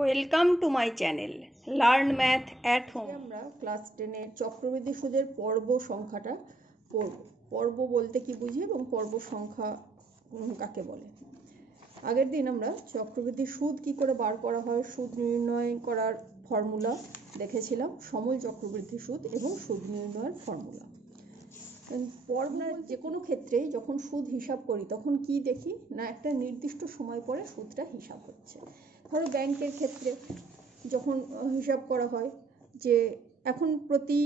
Welcome to my channel learn math at home. আমরা class 10-এর চক্রবৃদ্ধি সুদের পর্ব সংখ্যাটা পড়ব। পর্ব বলতে কি বুঝি এবং পর্ব সংখ্যা কাকে বলে। আগের দিন আমরা চক্রবৃদ্ধি সুদ কি করে বার করা হয়, সুদ নির্ণয় করার ফর্মুলা দেখেছিলাম, সমূল চক্রবৃদ্ধি সুদ এবং সুদ নির্ণয়ের ফর্মুলা। পর্বের যে কোনো ক্ষেত্রে যখন সুদ হিসাব করি তখন কি দেখি না, একটা নির্দিষ্ট সময় পরে সুদটা হিসাব হচ্ছে। ধরো ব্যাংকের ক্ষেত্রে যখন হিসাব করা হয়, যে এখন প্রতি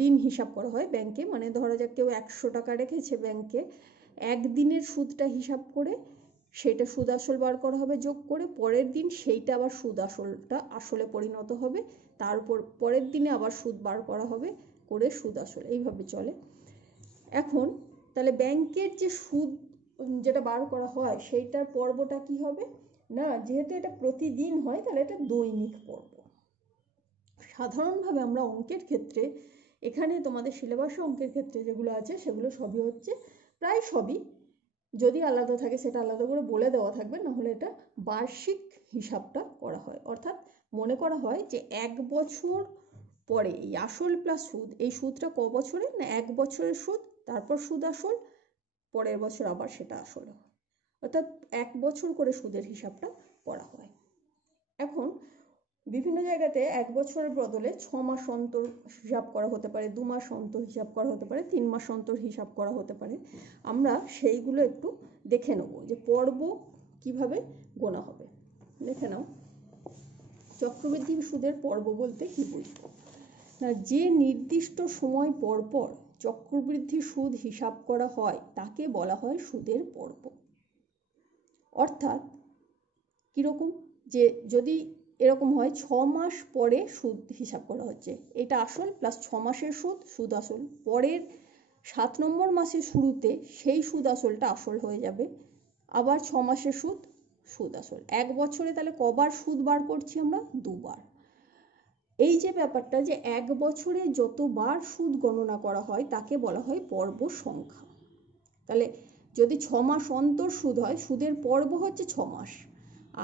দিন হিসাব করা হয় ব্যাংকে, মানে ধরা যাক কেউ 100 টাকা রেখেছে ব্যাংকে, একদিনের সুদটা হিসাব করে সেটা সুদ আসল বার করা হবে যোগ করে, পরের দিন সেইটা আবার সুদ আসলটা আসলে পরিণত হবে, তারপর পরের দিনে আবার সুদ বার করা হবে করে সুদ আসল, এইভাবে চলে। এখন তাহলে ব্যাংকের যে সুদ যেটা বার করা হয় সেইটার পর্বটা কি হবে না, যেহেতু এটা প্রতিদিন হয় তাহলে এটা দৈনিক পর্ব। সাধারণভাবে আমরা অঙ্কের ক্ষেত্রে, এখানে তোমাদের সিলেবাসে অঙ্কের ক্ষেত্রে যেগুলো আছে সেগুলো সবই হচ্ছে, প্রায় সবই, যদি আলাদা থাকে সেটা আলাদা করে বলে দেওয়া থাকবে, নাহলে এটা বার্ষিক হিসাবটা করা হয়। অর্থাৎ মনে করা হয় যে 1 বছর পরে এই আসল প্লাস সুদ, এই সুদটা ক বছরে না, 1 বছরের সুদ, তারপর সুদ আসল, পরের বছর আবার সেটা আসল, অর্থাৎ 1 বছর করে সুদের হিসাবটা করা হয়। এখন বিভিন্ন জায়গাতে 1 বছরের বদলে 6 মাস অন্তর হিসাব করা হতে পারে, 2 মাস অন্তর হিসাব করা হতে পারে, 3 মাস অন্তর হিসাব করা হতে পারে। আমরা সেইগুলো একটু দেখে নেব যে পর্ব কিভাবে গোনা হবে। দেখে নাও, চক্রবৃদ্ধি সুদের পর্ব বলতে কি বুঝবো না, যে নির্দিষ্ট সময় পর পর চক্রবৃদ্ধি সুদ হিসাব করা হয় তাকে বলা হয় সুদের পর্ব। অর্থাৎ কীরকম, যে যদি এরকম হয় 6 মাস পরে সুদ হিসাব করা হচ্ছে, এটা আসল প্লাস 6 মাসের সুদ, সুদ আসল, পরের 7 নম্বর মাসের শুরুতে সেই সুদ আসলটা আসল হয়ে যাবে, আবার 6 মাসের সুদ, সুদ আসল। 1 বছরে তাহলে কবার সুদ বার করছি আমরা? 2 বার। এই যে ব্যাপারটা, যে 1 বছরে যতবার সুদ গণনা করা হয় তাকে বলা হয় পর্ব সংখ্যা। তাহলে যদি 6 মাস অন্তর সুদ হয়, সুদের পর্ব হচ্ছে 6 মাস,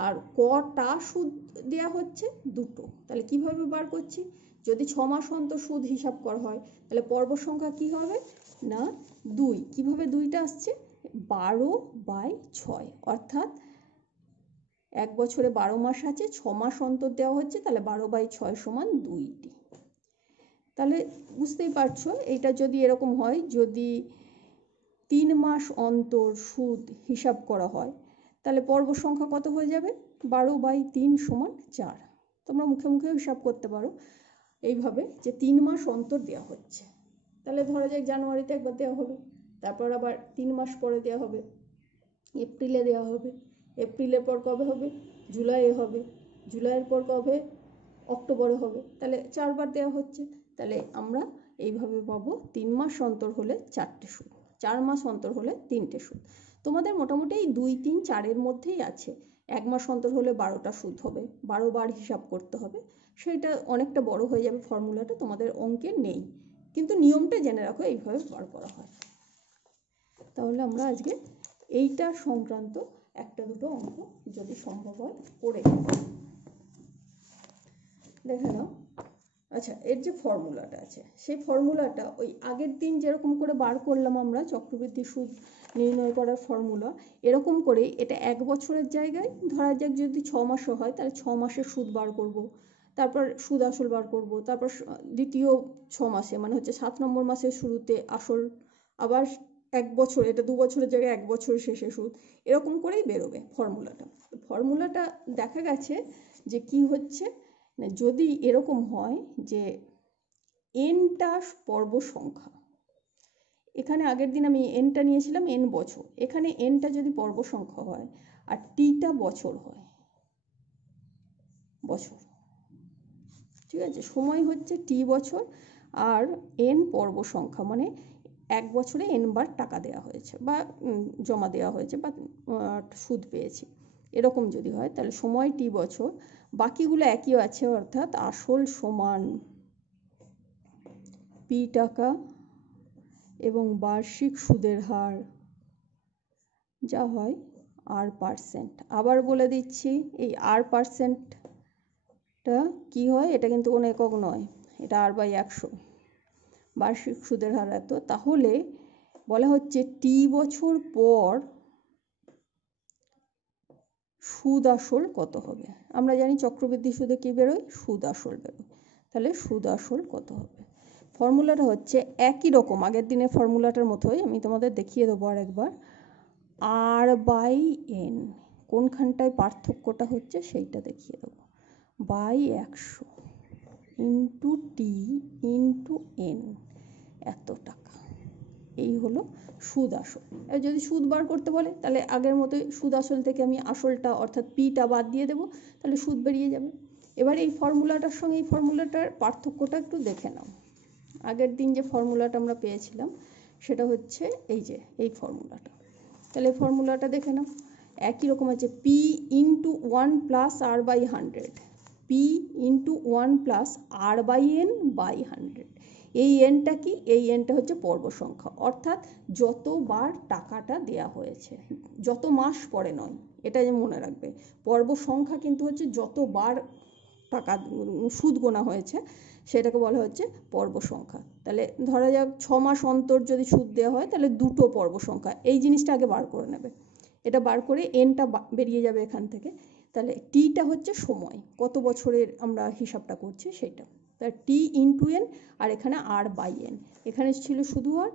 আর কটা সুদ দেয়া হচ্ছে? 2টো। তাহলে কিভাবে বার করছি, যদি 6 মাস অন্তর সুদ হিসাব করা হয় তাহলে পর্ব সংখ্যা কি হবে না 2। কিভাবে 2টা আসছে? 12/6, অর্থাৎ 1 বছরে 12 মাস আছে, 6 মাস অন্তর দেওয়া হচ্ছে, তাহলে 12/6 সমান 2টি। তাহলে বুঝতেই পারছো, এটা যদি এরকম হয়, যদি 3 মাস অন্তর সুদ হিসাব করা হয় তাহলে পর্ব সংখ্যা কত হয়ে যাবে? 12/3 সমান 4। তোমরা মুখে মুখে হিসাব করতে পারো এইভাবে, যে 3 মাস অন্তর দেওয়া হচ্ছে। তাহলে ধরা যাক জানুয়ারিতে একবার দেওয়া হলো, তারপর আবার 3 মাস পরে দেওয়া হবে, এপ্রিলে দেওয়া হবে, এপ্রিলের পর কবে হবে? জুলাইয়ে হবে, জুলাইয়ের পর কবে? অক্টোবরে হবে। তাহলে 4 বার দেওয়া হচ্ছে। তাহলে আমরা এইভাবে পাবো 3 মাস অন্তর হলে 4টে সুদ, 4 মাস অন্তর হলে 3টে সুদ। তোমাদের মোটামুটি এই 2, 3, 4-এর মধ্যেই আছে। 1 মাস অন্তর হলে 12টা সুদ হবে, 12 বার হিসাব করতে হবে, সেইটা অনেকটা বড় হয়ে যাবে, ফর্মুলাটা তোমাদের অঙ্কে নেই, কিন্তু নিয়মটা জেনে রাখো, এইভাবে বার করা হয়। তাহলে আমরা আজকে এইটা সংক্রান্ত একটা দুটো অঙ্ক যদি সম্ভব হয় করে দেখে নাও। আচ্ছা, এর যে ফর্মুলাটা আছে সেই ফর্মুলাটা ওই আগের দিন যেরকম করে বার করলাম আমরা চক্রবৃদ্ধি সুদ নির্ণয় করার ফর্মুলা, এরকম করে এটা 1 বছরের জায়গায় ধরা যাক যদি 6 মাসও হয় তাহলে 6 মাসের সুদ বার করব, তারপর সুদ আসল বার করব, তারপর দ্বিতীয় 6 মাসে মানে হচ্ছে 7 নম্বর মাসের শুরুতে আসল, আবার 1 বছর, এটা 2 বছরের জায়গায় 1 বছরের শেষে সুদ, এরকম করেই বেরোবে ফর্মুলাটা। ফর্মুলাটা দেখা গেছে যে কি হচ্ছে, যদি এরকম হয় যে এনটা পর্ব সংখ্যা, এখানে আগের দিন আমি এনটা নিয়েছিলাম এন বছর, এখানে এনটা যদি পর্ব সংখ্যা হয় আর টিটা বছর হয়, বছর, ঠিক আছে, সময় হচ্ছে টি বছর আর এন পর্ব সংখ্যা, মানে 1 বছরে এন বার টাকা দেওয়া হয়েছে বা জমা দেওয়া হয়েছে বা সুদ পেয়েছি, এরকম যদি হয় তাহলে সময় টি বছর, বাকিগুলো একই আছে, অর্থাৎ আসল সমান পি টাকা এবং বার্ষিক সুদের হার যা হয় R%। আবার বলে দিচ্ছি, এই R% এটা কী হয়, এটা কিন্তু কোনো একক নয়, এটা R/100 বার্ষিক সুদের হার এত। তাহলে বলা হচ্ছে টি বছর পর সুদ আসল কত হবে। আমরা জানি চক্রবৃদ্ধি সুদে কী বেরোয়, সুদ আসল বেরোয়। তাহলে সুদ আসল কত হবে। ফর্মুলাটা হচ্ছে একই রকম, আগের দিনের ফর্মুলাটার মতোই, আমি তোমাদের দেখিয়ে দেবো আর একবার। R/N, কোনখানটায় পার্থক্যটা হচ্ছে সেইটা দেখিয়ে দেবো। /100 ইন্টু টি ইন্টু এন, এত টাকা। এই হলো সুদ আসল। যদি সুদ বার করতে বলে তাহলে আগের মতোই সুদ আসল থেকে আমি আসলটা অর্থাৎ পিটা বাদ দিয়ে দেবো, তাহলে সুদ বেরিয়ে যাবে। এবার এই ফর্মুলাটার সঙ্গে এই ফর্মুলাটার পার্থক্যটা একটু দেখে নাও। আগের দিন যে ফর্মুলাটা আমরা পেয়েছিলাম সেটা হচ্ছে এই যে এই ফর্মুলাটা। তাহলে ফর্মুলাটা দেখে নাও, একই রকম আছে P into 1 plus R/100, P into 1 plus R/N/100। এই এনটা কি, এই এনটা হচ্ছে পর্ব সংখ্যা, অর্থাৎ যতবার টাকাটা দেয়া হয়েছে, যত মাস পরে নয়, এটা যে মনে রাখবে। পর্ব সংখ্যা কিন্তু হচ্ছে যতবার টাকা সুদ গোনা হয়েছে সেটাকে বলা হচ্ছে পর্ব সংখ্যা। তাহলে ধরা যাক 6 মাস অন্তর যদি সুদ দেওয়া হয় তাহলে দুটো পর্ব সংখ্যা, এই জিনিসটা আগে বার করে নেবে। এটা বার করে এনটা বেরিয়ে যাবে এখান থেকে। তাহলে টিটা হচ্ছে সময়, কত বছরের আমরা হিসাবটা করছি সেটা। তাহলে টি ইন্টু এন, আর এখানে R/N, এখানে ছিল শুধু আর,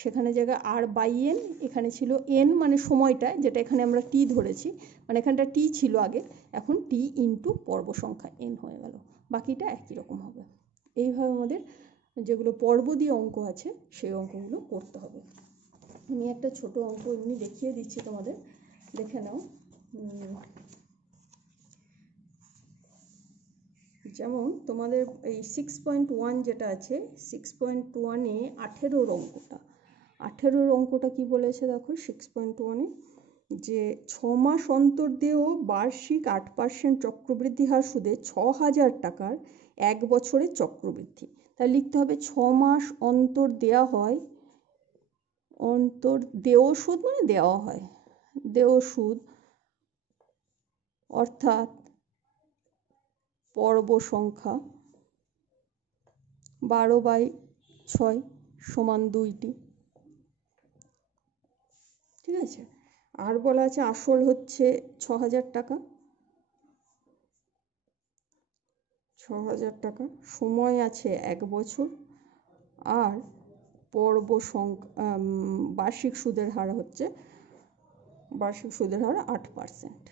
সেখানে জায়গায় R/N, এখানে ছিল এন মানে সময়টা, যেটা এখানে আমরা টি ধরেছি, মানে এখানটা টি ছিল আগে, এখন টি ইন্টু পর্ব সংখ্যা এন হয়ে গেল। বাকিটা একই রকম হবে। এইভাবে আমাদের যেগুলো পর্ব দিয়ে অঙ্ক আছে সেই অঙ্কগুলো করতে হবে। আমি একটা ছোট অঙ্ক এমনি দেখিয়ে দিচ্ছি তোমাদের, দেখে নাও। যেমন তোমাদের এই 6.1 যেটা আছে, 6.1-এ 18 অঙ্কটা, 18 অঙ্কটা কি বলেছে দেখো। 6.1-এ যে 6 মাস অন্তর দিয়েও বার্ষিক 8% চক্রবৃদ্ধি হার সুদে 6,000 টাকার 1 বছরের চক্রবৃদ্ধি। তাহলে লিখতে হবে 6 মাস অন্তর দেওয়া হয়, অন্তর দেও সুদ মানে দেওয়া হয়, দেও সুদ অর্থাৎ পর্ব সংখ্যা 12/6 সমান 2টি, ঠিক আছে। আর বলা আছে আসল হচ্ছে 6,000 টাকা, 6,000 টাকা, সময় আছে 1 বছর, আর পর্ব সংখ্যা বার্ষিক সুদের হার হচ্ছে, বার্ষিক সুদের হার 8%,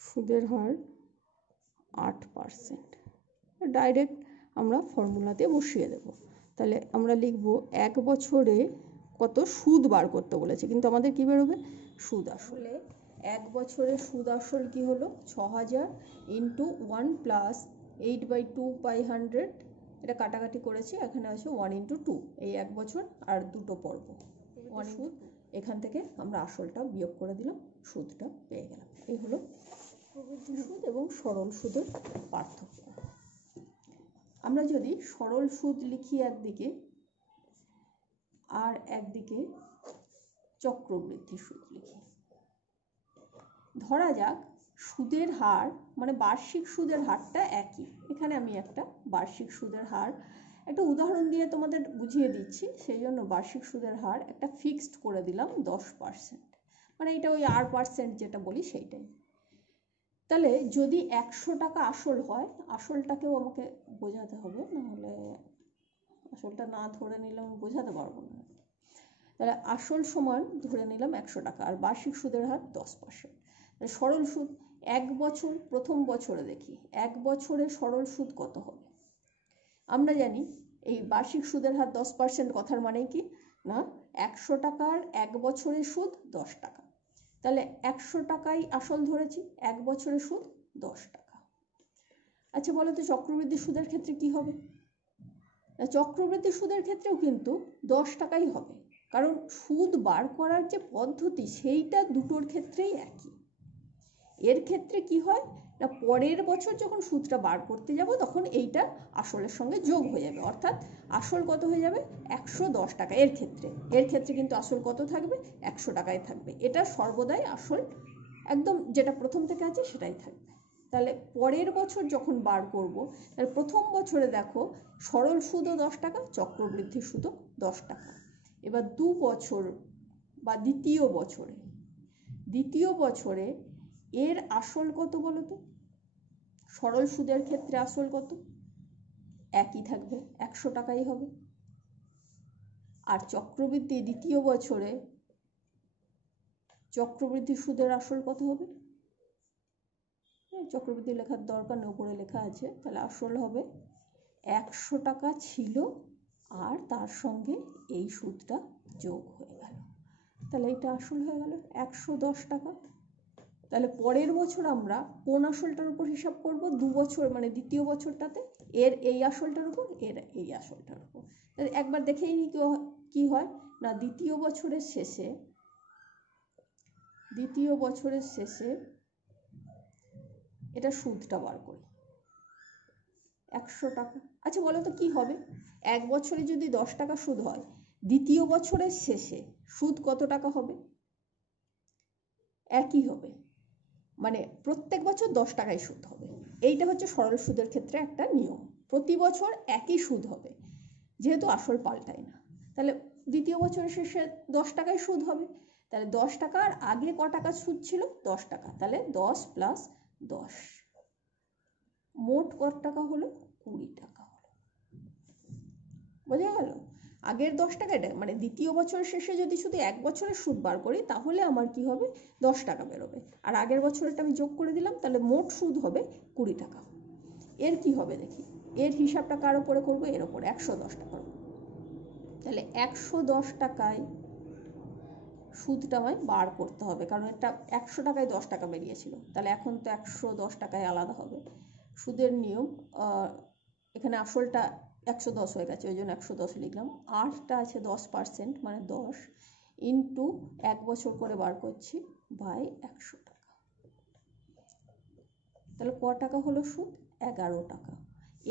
সুদের হার 8%। ডাইরেক্ট আমরা ফর্মুলাতে বসিয়ে দেব। তাহলে আমরা লিখব 1 বছরে কত সুদ বার করতে বলেছে, কিন্তু আমাদের কি বেরোবে, সুদ আসলে 1 বছরের সুদ আসল কি হলো 6,000 ইন্টু 1 প্লাস 8/2/100, এটা কাটাকাটি করেছি, এখানে আছে 1 ইন্টু 2, এই 1 বছর আর দুটো পর্ব 1 সুদ, এখান থেকে আমরা আসলটা বিয়োগ করে দিলাম, সুদটা পেয়ে গেলাম। এই হলো চক্রবৃদ্ধি সুদ এবং সরল সুদের পার্থক্য। আমরা যদি সরল সুদ লিখি একদিকে আর একদিকে চক্রবৃদ্ধি সুদ লিখি, ধরা যাক সুদের হার মানে বার্ষিক সুদের হারটা একই। এখানে আমি একটা বার্ষিক সুদের হার একটা উদাহরণ দিয়ে তোমাদের বুঝিয়ে দিচ্ছি, সেই জন্য বার্ষিক সুদের হার একটা ফিক্সড করে দিলাম 10%, মানে এটা ওই R% যেটা বলি সেইটাই। তাহলে যদি 100 টাকা আসল হয়, আসলটাকেও আমাকে বোঝাতে হবে, নাহলে আসলটা না ধরে নিলে আমি বোঝাতে পারবো না। তাহলে আসল সমান ধরে নিলাম 100 টাকা, আর বার্ষিক সুদের হার 10%। সরল সুদ 1 বছর, প্রথম বছরে দেখি 1 বছরে সরল সুদ কত হবে। আমরা জানি এই বার্ষিক সুদের হার 10% কথার মানে কি না, 100 টাকার 1 বছরের সুদ 10 টাকা। তাহলে 100 টাকাই আসল ধরেছি, 1 বছরের সুদ 10 টাকা। আচ্ছা বলো তো চক্রবৃদ্ধি সুদের ক্ষেত্রে কি হবে। চক্রবৃদ্ধি সুদের ক্ষেত্রেও কিন্তু 10 টাকাই হবে, কারণ সুদ বার করার যে পদ্ধতি সেইটা দুটোর ক্ষেত্রেই একই। এর ক্ষেত্রে কি হয় না, পরের বছর যখন সুদটা বার করতে যাব তখন এইটা আসলের সঙ্গে যোগ হয়ে যাবে, অর্থাৎ আসল কত হয়ে যাবে 110 টাকা। এর ক্ষেত্রে কিন্তু আসল কত থাকবে, 100 টাকায় থাকবে। এটা সর্বদাই আসল একদম যেটা প্রথম থেকে আছে সেটাই থাকবে। তাহলে পরের বছর যখন বার করব, তাহলে প্রথম বছরে দেখো সরল সুদও 10 টাকা, চক্রবৃদ্ধি সুদও 10 টাকা। এবার 2 বছর বা দ্বিতীয় বছরে এর আসল কত বলো তো? সরল সুদের ক্ষেত্রে আসল কত? একই থাকবে, 100 টাকাই হবে। আর চক্রবৃদ্ধি দ্বিতীয় বছরে চক্রবৃদ্ধি সুদের আসল কত হবে? চক্রবৃদ্ধি লেখার দরকার নেই, উপরে লেখা আছে। তাহলে আসল হবে 100 টাকা ছিল, আর তার সঙ্গে এই সুদটা যোগ হয়ে গেল, তাহলে এটা আসল হয়ে গেল 110 টাকা। তাহলে পরের বছর আমরা কোন আসলটার উপর হিসাব করব? 2 বছর মানে দ্বিতীয় বছরটাতে এর এই আসলটার উপর, এর এই আসলটার উপর। তাহলে একবার দেখেই নি কি হয় না, দ্বিতীয় বছরের শেষে এটা সুদটা বার করি 100 টাকা। আচ্ছা বলো তো কি হবে? এক বছরে যদি 10 টাকা সুদ হয়, দ্বিতীয় বছরের শেষে সুদ কত টাকা হবে? একই হবে, মানে প্রত্যেক বছর 10 টাকাই সুদ হবে। এইটা হচ্ছে সরল সুদের ক্ষেত্রে একটা নিয়ম, প্রতি বছর একই সুদ হবে, যেহেতু আসল পাল্টায় না। তাহলে দ্বিতীয় বছরের শেষে 10 টাকায় সুদ হবে। তাহলে 10 টাকার আগে ক টাকা সুদ ছিল? 10 টাকা। তাহলে 10 প্লাস 10, মোট কত টাকা হলো? 20 টাকা হলো। বোঝা গেল? আগের 10 টাকা, এটা মানে দ্বিতীয় বছরের শেষে যদি শুধু এক বছরের সুদ বার করি, তাহলে আমার কি হবে? 10 টাকা বেরোবে। আর আগের বছরটা আমি যোগ করে দিলাম, তাহলে মোট সুদ হবে 20 টাকা। এর কি হবে দেখি, এর হিসাবটা কার ওপরে করবো? এর ওপরে, 110 টাকার উপর। তাহলে 110 টাকায় সুদটা আমায় বার করতে হবে, কারণ এটা 100 টাকায় 10 টাকা বেরিয়েছিল, তাহলে এখন তো 110 টাকায় আলাদা হবে। সুদের নিয়ম, এখানে আসলটা 110 হয়ে গেছে, ওই জন্য 110 লিখলাম। আরটা আছে 10%, মানে 10 ইন্টু 1 বছর করে বার করছি বাই 100 টাকা। তাহলে ক টাকা হলো সুদ? 11 টাকা।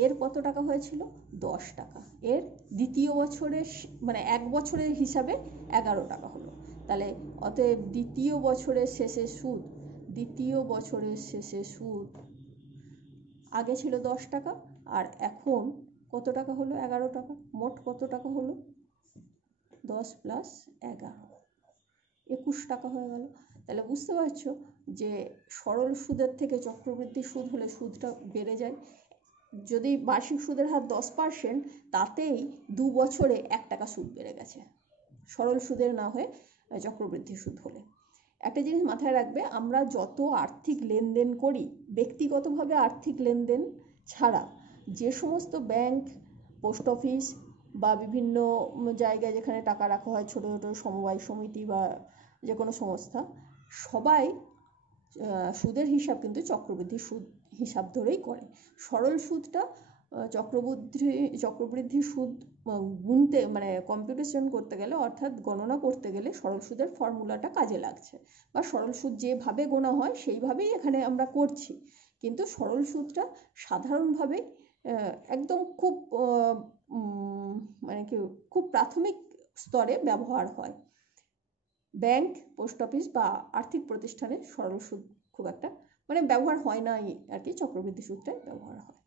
এর কত টাকা হয়েছিল? 10 টাকা। এর দ্বিতীয় বছরের মানে এক বছরের হিসাবে 11 টাকা হলো। তাহলে অতএব দ্বিতীয় বছরের শেষে সুদ আগে ছিল 10 টাকা, আর এখন কত টাকা হলো? 11 টাকা। মোট কত টাকা হলো? 10 প্লাস 11, 21 টাকা হয়ে গেল। তাহলে বুঝতে পারছো যে সরল সুদের থেকে চক্রবৃদ্ধি সুদ হলে সুদটা বেড়ে যায়। যদি বার্ষিক সুদের হার 10%, তাতেই 2 বছরে 1 টাকা সুদ বেড়ে গেছে, সরল সুদের না হয়ে চক্রবৃদ্ধি সুদ হলে। একটা জিনিস মাথায় রাখবে, আমরা যত আর্থিক লেনদেন করি, ব্যক্তিগতভাবে আর্থিক লেনদেন ছাড়া যে সমস্ত ব্যাংক, পোস্ট অফিস বা বিভিন্ন জায়গায় যেখানে টাকা রাখা হয়, ছোটো ছোটো সমবায় সমিতি বা যে কোনো সংস্থা, সবাই সুদের হিসাব কিন্তু চক্রবৃদ্ধি সুদ হিসাব ধরেই করে। সরল সুদটা চক্রবৃদ্ধি সুদ গুনতে মানে কম্পিউটেশন করতে গেলে, অর্থাৎ গণনা করতে গেলে সরল সুদের ফর্মুলাটা কাজে লাগছে, বা সরল সুদ যেভাবে গোনা হয় সেইভাবেই এখানে আমরা করছি। কিন্তু সরল সুদটা সাধারণভাবে একদম খুব মানে কি খুব প্রাথমিক স্তরে ব্যবহার হয়। ব্যাংক, পোস্ট অফিস বা আর্থিক প্রতিষ্ঠানে সরল সুদ খুব একটা মানে ব্যবহার হয় না আর কি, চক্রবৃদ্ধি সুদটাই ব্যবহার হয়।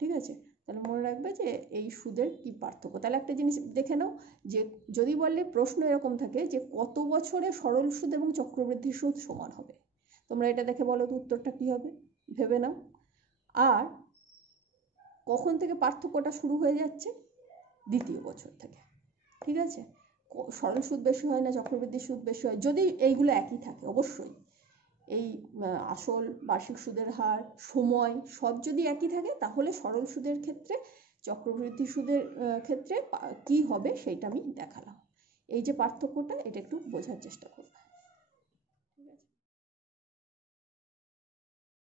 ঠিক আছে? তাহলে মনে রাখবে যে এই সুদের কি পার্থক্য। তাহলে একটা জিনিস দেখে নাও, যে যদি বললে প্রশ্ন এরকম থাকে যে কত বছরে সরল সুদ এবং চক্রবৃদ্ধি সুদ সমান হবে, তোমরা এটা দেখে বলো তো উত্তরটা কি হবে, ভেবে নাও। আর কখন থেকে পার্থক্যটা শুরু হয়ে যাচ্ছে? দ্বিতীয় বছর থেকে। ঠিক আছে? সরল সুদ বেশি হয় না চক্রবৃদ্ধি সুদ বেশি হয়? যদি এইগুলো একই থাকে, অবশ্যই এই আসল, বার্ষিক সুদের হার, সময় সব যদি একই থাকে, তাহলে সরল সুদের ক্ষেত্রে চক্রবৃদ্ধি সুদের ক্ষেত্রে কি হবে সেইটা আমি দেখালাম। এই যে পার্থক্যটা, এটা একটু বোঝার চেষ্টা করবে।